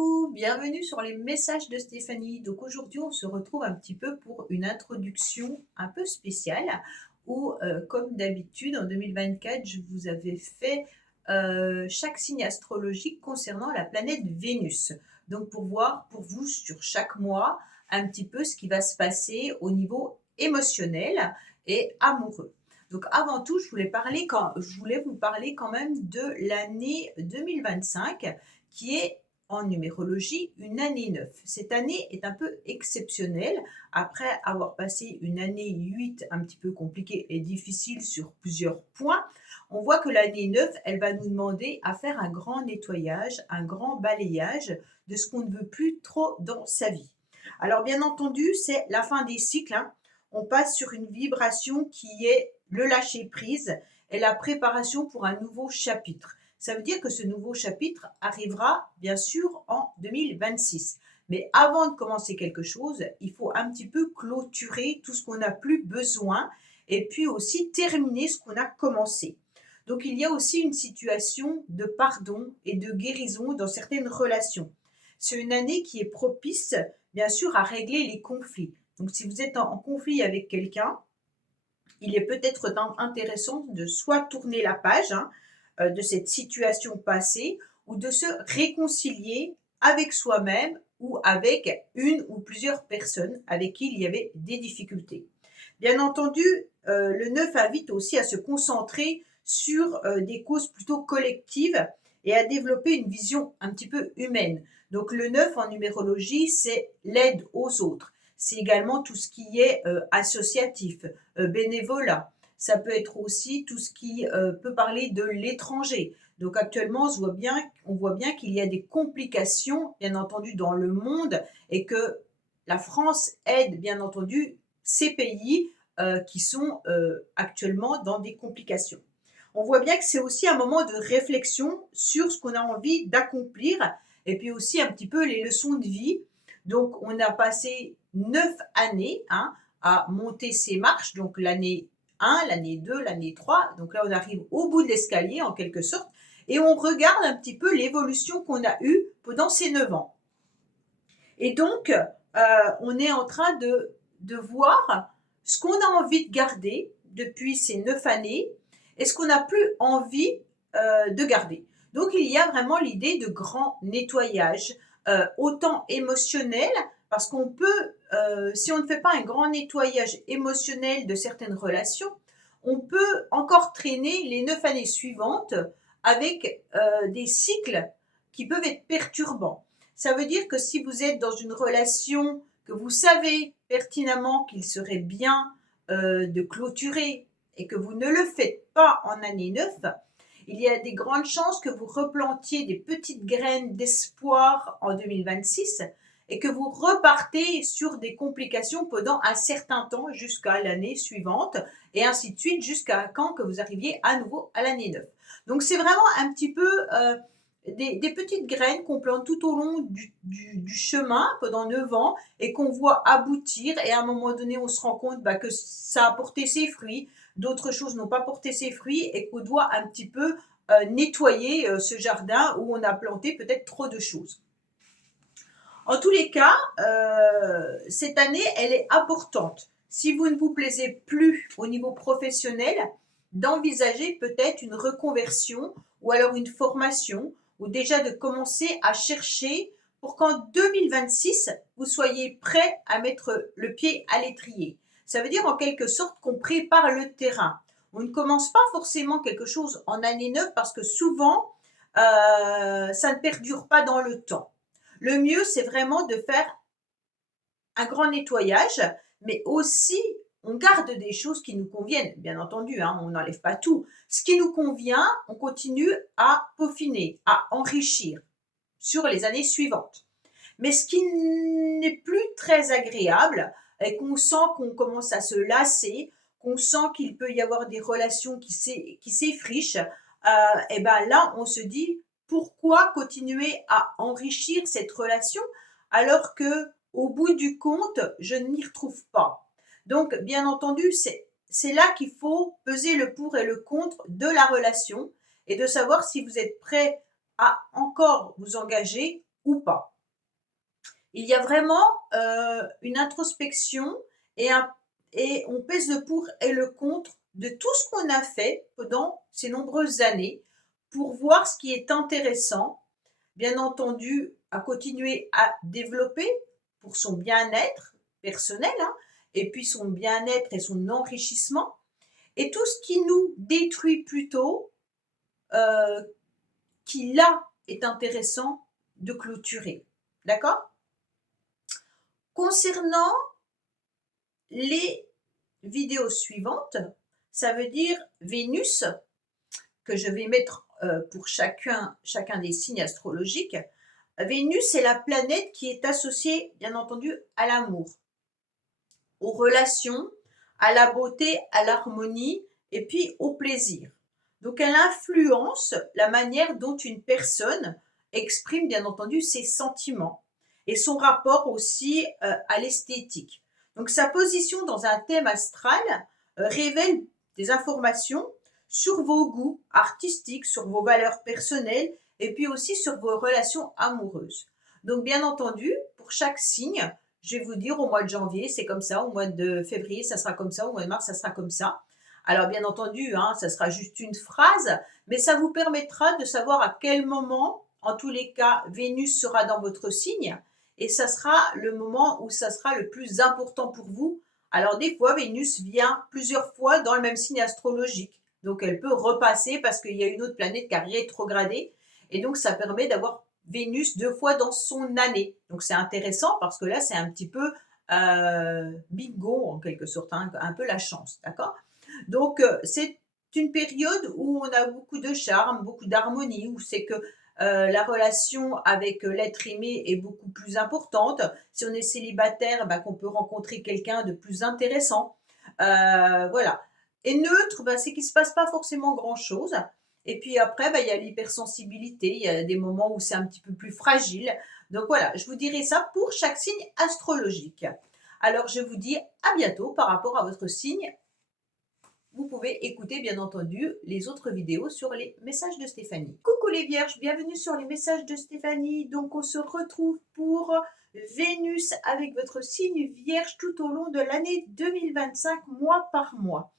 Coucou, bienvenue sur les messages de Stéphanie. Donc aujourd'hui, on se retrouve un petit peu pour une introduction un peu spéciale où, comme d'habitude, en 2024, je vous avais fait chaque signe astrologique concernant la planète Vénus. Donc pour voir pour vous sur chaque mois un petit peu ce qui va se passer au niveau émotionnel et amoureux. Donc avant tout, je voulais vous parler quand même de l'année 2025 qui est en numérologie une année 9. Cette année est un peu exceptionnelle. Après avoir passé une année 8 un petit peu compliquée et difficile sur plusieurs points, on voit que l'année 9, elle va nous demander à faire un grand nettoyage, un grand balayage de ce qu'on ne veut plus trop dans sa vie. Alors bien entendu, c'est la fin des cycles, hein. On passe sur une vibration qui est le lâcher-prise et la préparation pour un nouveau chapitre. Ça veut dire que ce nouveau chapitre arrivera bien sûr en 2026. Mais avant de commencer quelque chose, il faut un petit peu clôturer tout ce qu'on n'a plus besoin et puis aussi terminer ce qu'on a commencé. Donc il y a aussi une situation de pardon et de guérison dans certaines relations. C'est une année qui est propice, bien sûr, à régler les conflits. Donc si vous êtes en conflit avec quelqu'un, il est peut-être intéressant de soit tourner la page, hein, de cette situation passée ou de se réconcilier avec soi-même ou avec une ou plusieurs personnes avec qui il y avait des difficultés. Bien entendu, le 9 invite aussi à se concentrer sur des causes plutôt collectives et à développer une vision un petit peu humaine. Donc le 9 en numérologie, c'est l'aide aux autres. C'est également tout ce qui est associatif, bénévolat. Ça peut être aussi tout ce qui peut parler de l'étranger. Donc actuellement, on voit bien qu'il y a des complications, bien entendu, dans le monde et que la France aide, bien entendu, ces pays qui sont actuellement dans des complications. On voit bien que c'est aussi un moment de réflexion sur ce qu'on a envie d'accomplir et puis aussi un petit peu les leçons de vie. Donc, on a passé 9 années, hein, à monter ces marches. Donc, l'année 1, l'année 2, l'année 3. Donc là, on arrive au bout de l'escalier en quelque sorte. Et on regarde un petit peu l'évolution qu'on a eue pendant ces 9 ans. Et donc, on est en train de voir ce qu'on a envie de garder depuis ces 9 années et ce qu'on n'a plus envie de garder. Donc, il y a vraiment l'idée de grand nettoyage, autant émotionnel, parce qu'on peut, si on ne fait pas un grand nettoyage émotionnel de certaines relations, on peut encore traîner les 9 années suivantes avec des cycles qui peuvent être perturbants. Ça veut dire que si vous êtes dans une relation que vous savez pertinemment qu'il serait bien de clôturer et que vous ne le faites pas en année 9, il y a des grandes chances que vous replantiez des petites graines d'espoir en 2026 et que vous repartez sur des complications pendant un certain temps jusqu'à l'année suivante et ainsi de suite jusqu'à quand que vous arriviez à nouveau à l'année 9. Donc c'est vraiment un petit peu des petites graines qu'on plante tout au long du chemin pendant 9 ans et qu'on voit aboutir et à un moment donné on se rend compte que ça a porté ses fruits, d'autres choses n'ont pas porté ses fruits et qu'on doit un petit peu nettoyer ce jardin où on a planté peut-être trop de choses. En tous les cas, cette année, elle est importante. Si vous ne vous plaisez plus au niveau professionnel, d'envisager peut-être une reconversion ou alors une formation ou déjà de commencer à chercher pour qu'en 2026, vous soyez prêt à mettre le pied à l'étrier. Ça veut dire en quelque sorte qu'on prépare le terrain. On ne commence pas forcément quelque chose en année 9 parce que souvent, ça ne perdure pas dans le temps. Le mieux, c'est vraiment de faire un grand nettoyage, mais aussi on garde des choses qui nous conviennent, bien entendu, hein, on n'enlève pas tout. Ce qui nous convient, on continue à peaufiner, à enrichir sur les années suivantes. Mais ce qui n'est plus très agréable et qu'on sent qu'on commence à se lasser, qu'on sent qu'il peut y avoir des relations qui s'effrichent, et ben là, on se dit pourquoi continuer à enrichir cette relation alors que au bout du compte, je ne m'y retrouve pas. Donc, bien entendu, c'est là qu'il faut peser le pour et le contre de la relation et de savoir si vous êtes prêt à encore vous engager ou pas. Il y a vraiment une introspection et, et on pèse le pour et le contre de tout ce qu'on a fait pendant ces nombreuses années pour voir ce qui est intéressant, bien entendu, à continuer à développer pour son bien-être personnel, hein, et puis son bien-être et son enrichissement, et tout ce qui nous détruit plutôt, euh, qui là est intéressant de clôturer. D'accord? Concernant les vidéos suivantes, ça veut dire Vénus, que je vais mettre pour chacun des signes astrologiques. Vénus est la planète qui est associée, bien entendu, à l'amour, aux relations, à la beauté, à l'harmonie et puis au plaisir. Donc elle influence la manière dont une personne exprime, bien entendu, ses sentiments et son rapport aussi à l'esthétique. Donc sa position dans un thème astral révèle des informations sur vos goûts artistiques, sur vos valeurs personnelles et puis aussi sur vos relations amoureuses. Donc bien entendu, pour chaque signe, je vais vous dire au mois de janvier, c'est comme ça, au mois de février, ça sera comme ça, au mois de mars, ça sera comme ça. Alors bien entendu, hein, ça sera juste une phrase, mais ça vous permettra de savoir à quel moment, en tous les cas, Vénus sera dans votre signe, et ça sera le moment où ça sera le plus important pour vous. Alors des fois, Vénus vient plusieurs fois dans le même signe astrologique, donc elle peut repasser parce qu'il y a une autre planète qui a rétrogradé, et donc ça permet d'avoir Vénus 2 fois dans son année. Donc c'est intéressant parce que là, c'est un petit peu bingo en quelque sorte, hein, un peu la chance, d'accord? Donc c'est une période où on a beaucoup de charme, beaucoup d'harmonie, où c'est que la relation avec l'être aimé est beaucoup plus importante. Si on est célibataire, bah, qu'on peut rencontrer quelqu'un de plus intéressant. Voilà. Et neutre, bah, c'est qu'il ne se passe pas forcément grand-chose. Et puis après, bah, il y a l'hypersensibilité, il y a des moments où c'est un petit peu plus fragile. Donc voilà, je vous dirai ça pour chaque signe astrologique. Alors je vous dis à bientôt par rapport à votre signe. Vous pouvez écouter bien entendu les autres vidéos sur les messages de Stéphanie. Coucou les vierges, bienvenue sur les messages de Stéphanie. Donc on se retrouve pour Vénus avec votre signe vierge tout au long de l'année 2025, mois par mois.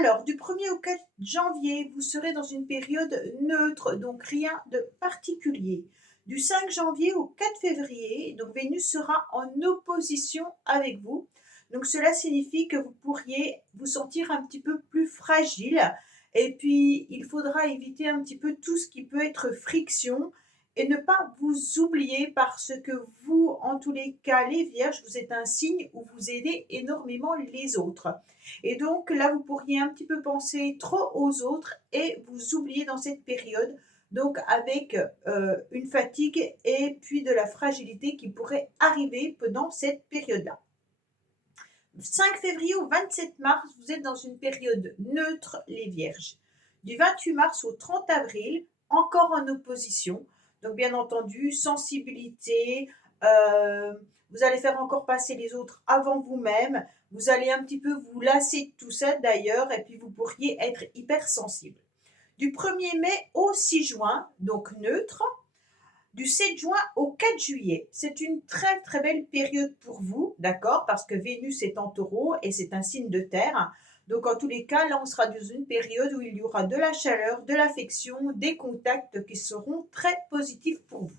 Alors, du 1er au 4 janvier, vous serez dans une période neutre, donc rien de particulier. Du 5 janvier au 4 février, donc Vénus sera en opposition avec vous. Donc cela signifie que vous pourriez vous sentir un petit peu plus fragile. Et puis, il faudra éviter un petit peu tout ce qui peut être friction et ne pas vous oublier parce que vous, en tous les cas, les vierges, vous êtes un signe où vous aidez énormément les autres. Et donc là, vous pourriez un petit peu penser trop aux autres et vous oublier dans cette période. Donc avec une fatigue et puis de la fragilité qui pourrait arriver pendant cette période-là. 5 février au 27 mars, vous êtes dans une période neutre, les vierges. Du 28 mars au 30 avril, encore en opposition. Donc bien entendu, sensibilité, vous allez faire encore passer les autres avant vous-même. Vous allez un petit peu vous lasser de tout ça d'ailleurs, et puis vous pourriez être hypersensible. Du 1er mai au 6 juin, donc neutre. Du 7 juin au 4 juillet. C'est une très très belle période pour vous, d'accord? Parce que Vénus est en taureau et c'est un signe de terre. Donc en tous les cas, là on sera dans une période où il y aura de la chaleur, de l'affection, des contacts qui seront très positifs pour vous.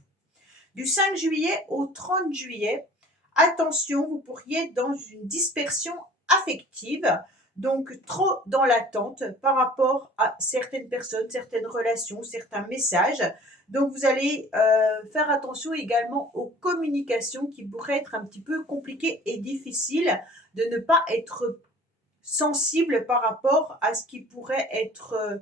Du 5 juillet au 30 juillet, attention, vous pourriez être dans une dispersion affective, donc trop dans l'attente par rapport à certaines personnes, certaines relations, certains messages. Donc vous allez faire attention également aux communications qui pourraient être un petit peu compliquées et difficiles, de ne pas être sensible par rapport à ce qui pourrait être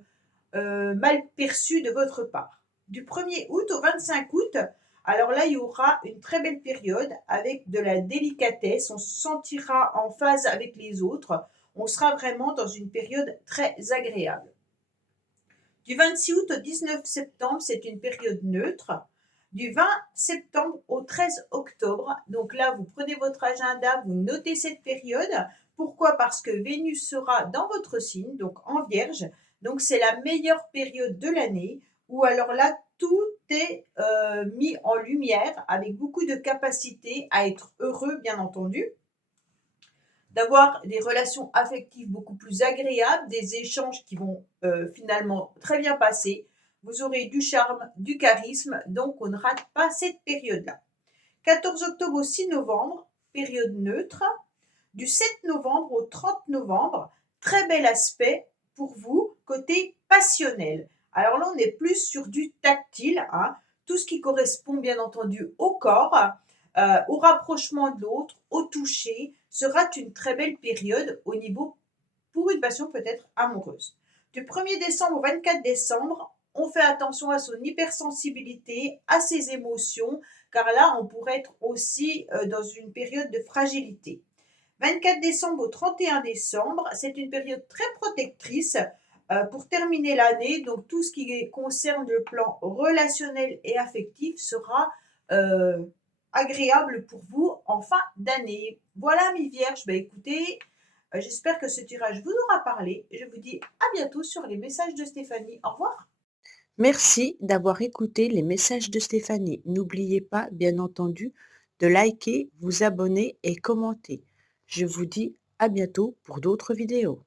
mal perçu de votre part. Du 1er août au 25 août, alors là, il y aura une très belle période avec de la délicatesse, on se sentira en phase avec les autres, on sera vraiment dans une période très agréable. Du 26 août au 19 septembre, c'est une période neutre. Du 20 septembre au 13 octobre, donc là, vous prenez votre agenda, vous notez cette période. Pourquoi? Parce que Vénus sera dans votre signe, donc en Vierge. Donc c'est la meilleure période de l'année, où alors là, tout est mis en lumière avec beaucoup de capacité à être heureux, bien entendu, d'avoir des relations affectives beaucoup plus agréables, des échanges qui vont finalement très bien passer. Vous aurez du charme, du charisme, donc on ne rate pas cette période-là. 14 octobre au 6 novembre, période neutre. Du 7 novembre au 30 novembre, très bel aspect pour vous, côté passionnel. Alors là, on est plus sur du tactile, hein, tout ce qui correspond bien entendu au corps, au rapprochement de l'autre, au toucher, sera une très belle période au niveau, pour une passion peut-être amoureuse. Du 1er décembre au 24 décembre, on fait attention à son hypersensibilité, à ses émotions, car là, on pourrait être aussi dans une période de fragilité. 24 décembre au 31 décembre, c'est une période très protectrice pour terminer l'année. Donc tout ce qui concerne le plan relationnel et affectif sera euh, agréable pour vous en fin d'année. Voilà mes vierges, bah, écoutez, j'espère que ce tirage vous aura parlé. Je vous dis à bientôt sur les messages de Stéphanie. Au revoir. Merci d'avoir écouté les messages de Stéphanie. N'oubliez pas, bien entendu, de liker, vous abonner et commenter. Je vous dis à bientôt pour d'autres vidéos.